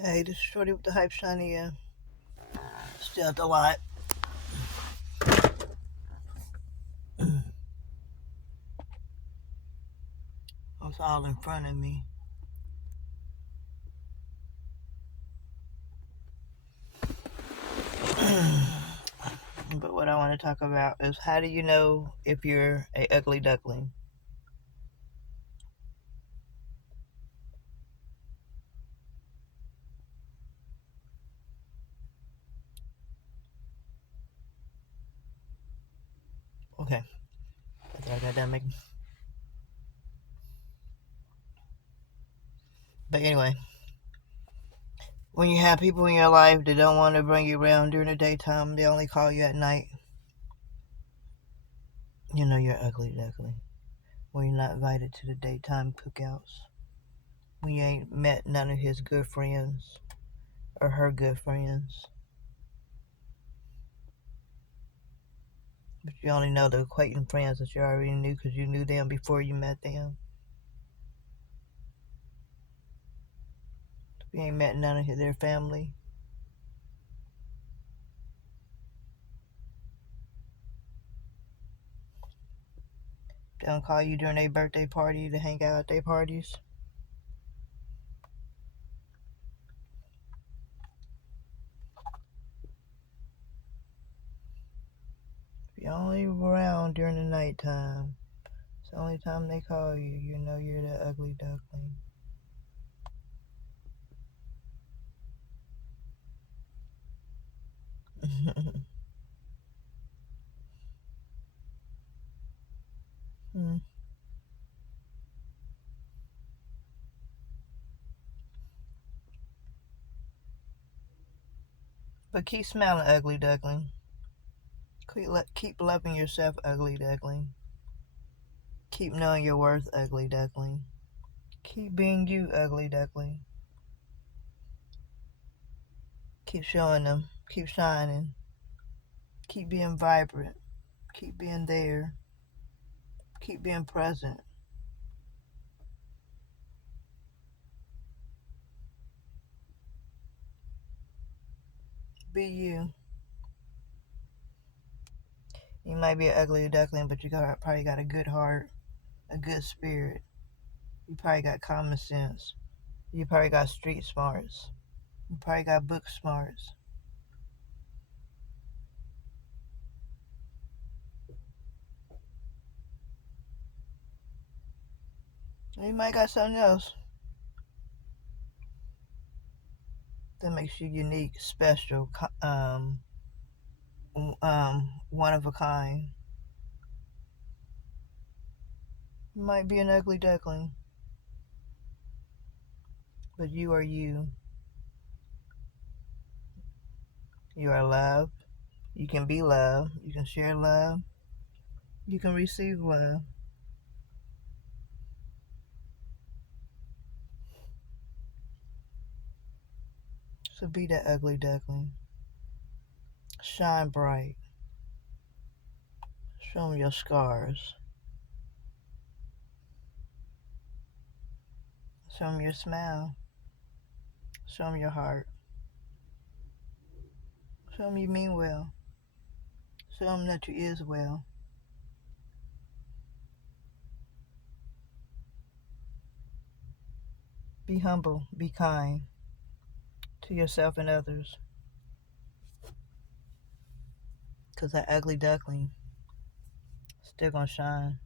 Hey, this is Shorty with the Hype Shiny. Still at the lot. It's all in front of me. But what I want to talk about is how do you know if you're a ugly duckling? Okay, that's all I got done making. But anyway, when you have people in your life that don't want to bring you around during the daytime, they only call you at night, you know you're ugly duckling. When you're not invited to the daytime cookouts, when you ain't met none of his good friends or her good friends. But you only know the acquaintance friends that you already knew because you knew them before you met them. You ain't met none of their family. They don't call you during their birthday party to hang out at their parties. If you're only around during the nighttime, it's the only time they call you. You know you're the ugly duckling. Hmm. But keep smiling, ugly duckling. Keep loving yourself, ugly duckling. Keep knowing your worth, ugly duckling. Keep being you, ugly duckling. Keep showing them. Keep shining. Keep being vibrant. Keep being there. Keep being present. Be you. You might be an ugly duckling, but probably got a good heart, a good spirit. You probably got common sense. You probably got street smarts. You probably got book smarts. You might got something else that makes you unique, special, one of a kind. You might be an ugly duckling, but you are you. You are loved. You can be loved. You can share love. You can receive love. So be that ugly duckling. Shine bright. Show them your scars. Show them your smile. Show them your heart. Show them you mean well. Show them that you is well. Be humble. Be kind to yourself and others. Because that ugly duckling still gonna shine.